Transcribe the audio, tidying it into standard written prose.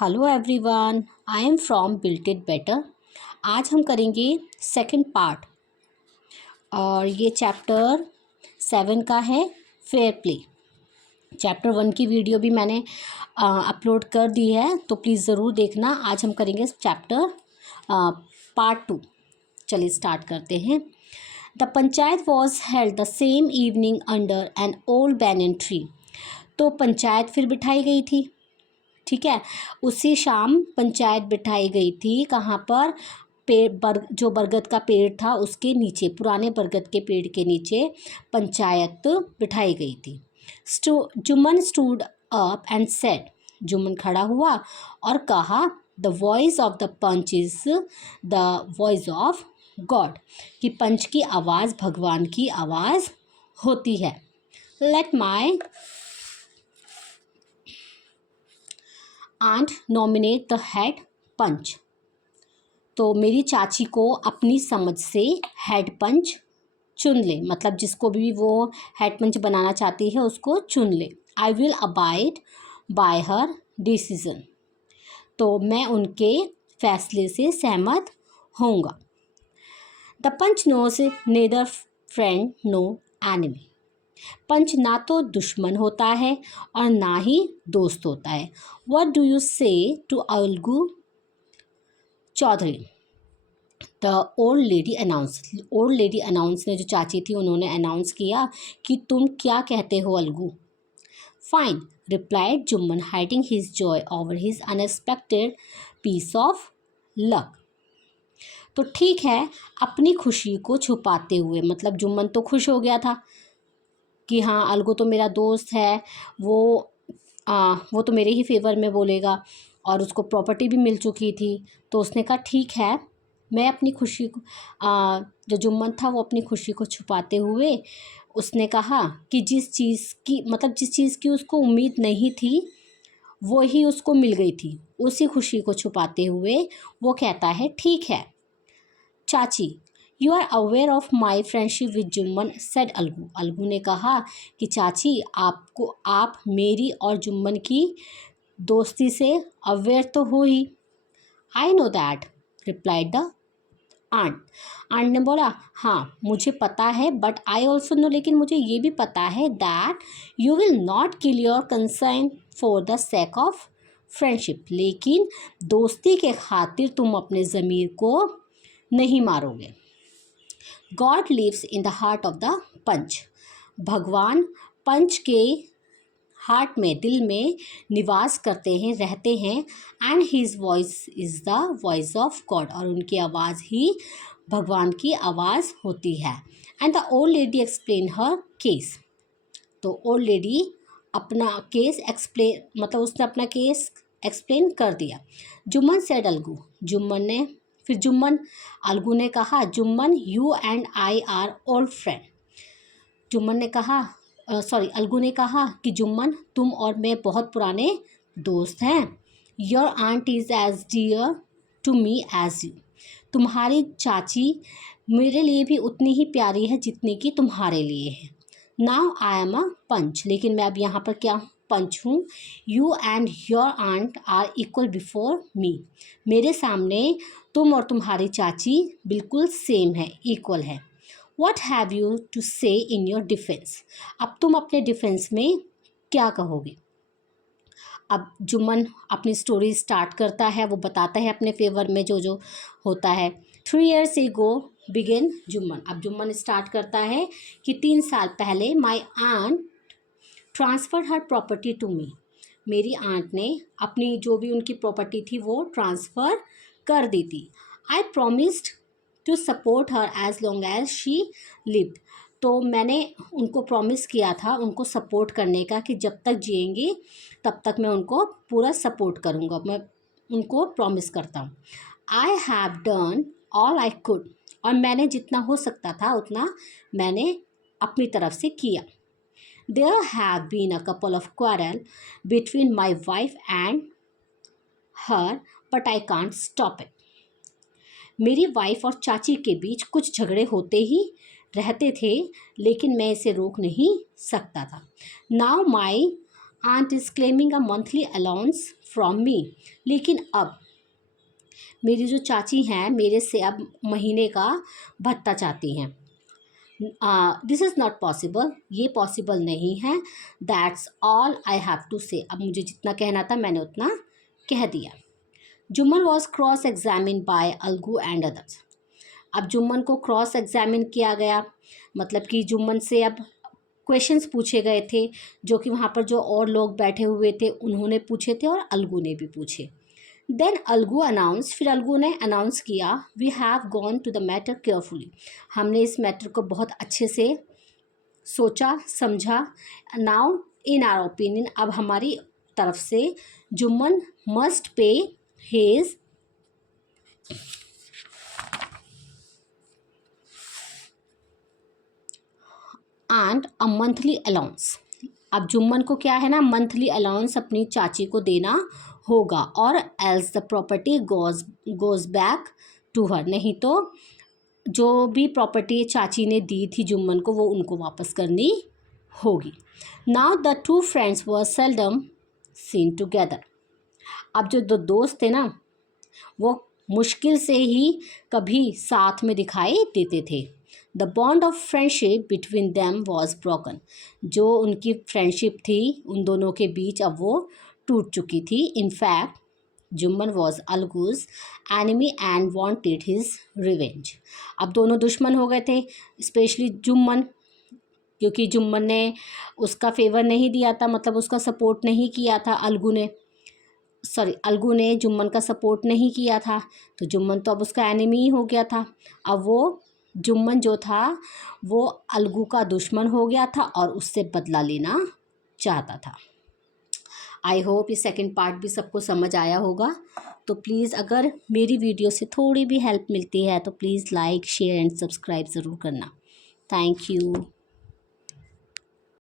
Hello everyone, I am from built it better. आज हम करेंगे सेकंड पार्ट और ये चैप्टर 7 का है फेयर प्ले। चैप्टर 1 की वीडियो भी मैंने अपलोड कर दी है, तो प्लीज़ ज़रूर देखना। आज हम करेंगे चैप्टर पार्ट 2। चलिए स्टार्ट करते हैं। The panchayat was held the same evening under an old banyan tree. तो पंचायत फिर बिठाई गई थी, ठीक है। उसी शाम पंचायत बिठाई गई थी। कहाँ पर? जो बरगद का पेड़ था उसके नीचे, पुराने बरगद के पेड़ के नीचे पंचायत बिठाई गई थी। Jumman stood up and said, Jumman खड़ा हुआ और कहा, the voice of the panch is the voice of God, कि पंच की आवाज़ भगवान की आवाज़ होती है। Let my aunt nominate the head panch. तो मेरी चाची को अपनी समझ से हेड पंच चुन ले, मतलब जिसको भी वो हेड पंच बनाना चाहती है उसको चुन ले। I will abide by her decision, तो मैं उनके फैसले से सहमत होऊंगा। The panch knows neither friend no enemy. पंच ना तो दुश्मन होता है और ना ही दोस्त होता है। What do you say to Algu Chaudhary? The old lady announce ने, जो चाची थी उन्होंने अनाउंस किया कि तुम क्या कहते हो Algu? Fine, replied Jumman, hiding his joy over his unexpected piece of luck. तो ठीक है, अपनी खुशी को छुपाते हुए, मतलब जुम्मन तो खुश हो गया था कि हाँ अलगू तो मेरा दोस्त है, वो तो मेरे ही फेवर में बोलेगा, और उसको प्रॉपर्टी भी मिल चुकी थी। तो उसने कहा ठीक है, मैं अपनी खुशी को, जो जुम्मन था वो अपनी खुशी को छुपाते हुए उसने कहा कि जिस चीज़ की उसको उम्मीद नहीं थी वो ही उसको मिल गई थी। उसी खुशी को छुपाते हुए वो कहता है, ठीक है चाची, you are aware of my friendship with Jumman, said Algu. Algu ने कहा कि चाची, आप मेरी और जुम्मन की दोस्ती से अवेयर तो हो ही। I know that, replied the aunt. Aunt ने बोला, हाँ मुझे पता है, बट आई ऑल्सो नो, लेकिन मुझे ये भी पता है that you will not kill your concern for the sake of friendship, लेकिन दोस्ती के खातिर तुम अपने ज़मीर को नहीं मारोगे। God lives in the heart of the panch, भगवान पंच के हार्ट में, दिल में निवास करते हैं, रहते हैं। And his voice is the voice of God, और उनकी आवाज़ ही भगवान की आवाज़ होती है। And the old lady explain her case. तो ओल्ड लेडी अपना केस एक्सप्लेन, मतलब उसने अपना केस एक्सप्लेन कर दिया। जुम्मन सेड अलगू, जुम्मन अलगू ने कहा, Jumman you and I R old friend. Algu ने कहा कि जुम्मन, तुम और मैं बहुत पुराने दोस्त हैं। Your aunt is as dear to me as you, तुम्हारी चाची मेरे लिए भी उतनी ही प्यारी है जितनी कि तुम्हारे लिए है। नाउ आई एम अ पंच, लेकिन मैं अब यहाँ पर क्या पंच हूँ। You and your aunt are equal before me, मेरे सामने तुम और तुम्हारी चाची बिल्कुल सेम है, इक्वल है। What have you to say in your defense? अब तुम अपने डिफेंस में क्या कहोगे? अब जुम्मन अपनी स्टोरी स्टार्ट करता है, वो बताता है अपने फेवर में जो जो होता है। 3 years ago बिगिन जुम्मन। अब जुम्मन स्टार्ट करता है कि 3 साल पहले my aunt transferred her property to me, मेरी आंट ने अपनी जो भी उनकी प्रॉपर्टी थी वो ट्रांसफ़र कर दी थी। I promised to support her as long as she lived, तो मैंने उनको प्रॉमिस किया था उनको सपोर्ट करने का कि जब तक जिएंगी तब तक मैं उनको पूरा सपोर्ट करूँगा, मैं उनको प्रॉमिस करता हूँ। I have done all I could, और मैंने जितना हो सकता था उतना मैंने अपनी तरफ से किया। There have been a couple of quarrel between my wife and her, but I can't stop it, मेरी वाइफ और चाची के बीच कुछ झगड़े होते ही रहते थे, लेकिन मैं इसे रोक नहीं सकता था। Now my aunt is claiming a monthly allowance from me. लेकिन अब मेरी जो चाची हैं मेरे से अब महीने का भत्ता चाहती हैं. दिस इज़ नॉट पॉसिबल, ये पॉसिबल नहीं है. That's all I have to say. अब मुझे जितना कहना था मैंने उतना कह दिया. Jumman was cross examine by Algu and others. अब जुम्मन को क्रॉस एग्जामिन किया गया, मतलब कि जुम्मन से अब क्वेश्चंस पूछे गए थे जो कि वहाँ पर जो और लोग बैठे हुए थे उन्होंने पूछे थे और अलगू ने भी पूछे. देन अलगू अनाउंस, फिर अलगू ने अनाउंस किया, we have gone to the matter carefully. हमने इस मैटर को बहुत अच्छे से सोचा समझा. नाउ इन आवर ओपिनियन, अब हमारी तरफ से Jumman must pay his and a monthly allowance. अब जुम्मन को क्या है ना, मंथली अलाउंस अपनी चाची को देना होगा, और else the property goes back to her. नहीं तो जो भी प्रॉपर्टी चाची ने दी थी जुम्मन को वो उनको वापस करनी होगी. Now the two friends were seldom seen together. अब जो दो दोस्त थे ना वो मुश्किल से ही कभी साथ में दिखाई देते थे. The bond of friendship between them was broken. जो उनकी फ्रेंडशिप थी उन दोनों के बीच अब वो टूट चुकी थी. In fact Jumman was Algu's enemy and wanted his revenge. अब दोनों दुश्मन हो गए थे, स्पेशली जुम्मन, क्योंकि जुम्मन ने उसका फेवर नहीं दिया था, मतलब उसका सपोर्ट नहीं किया था. अलगू ने जुम्मन का सपोर्ट नहीं किया था, तो जुम्मन तो अब उसका एनिमी ही हो गया था. अब वो जुम्मन जो था वो अलगू का दुश्मन हो गया था और उससे बदला लेना चाहता था. आई होप ये सेकंड पार्ट भी सबको समझ आया होगा. तो प्लीज़ अगर मेरी वीडियो से थोड़ी भी हेल्प मिलती है तो please like share and subscribe ज़रूर करना. Thank you.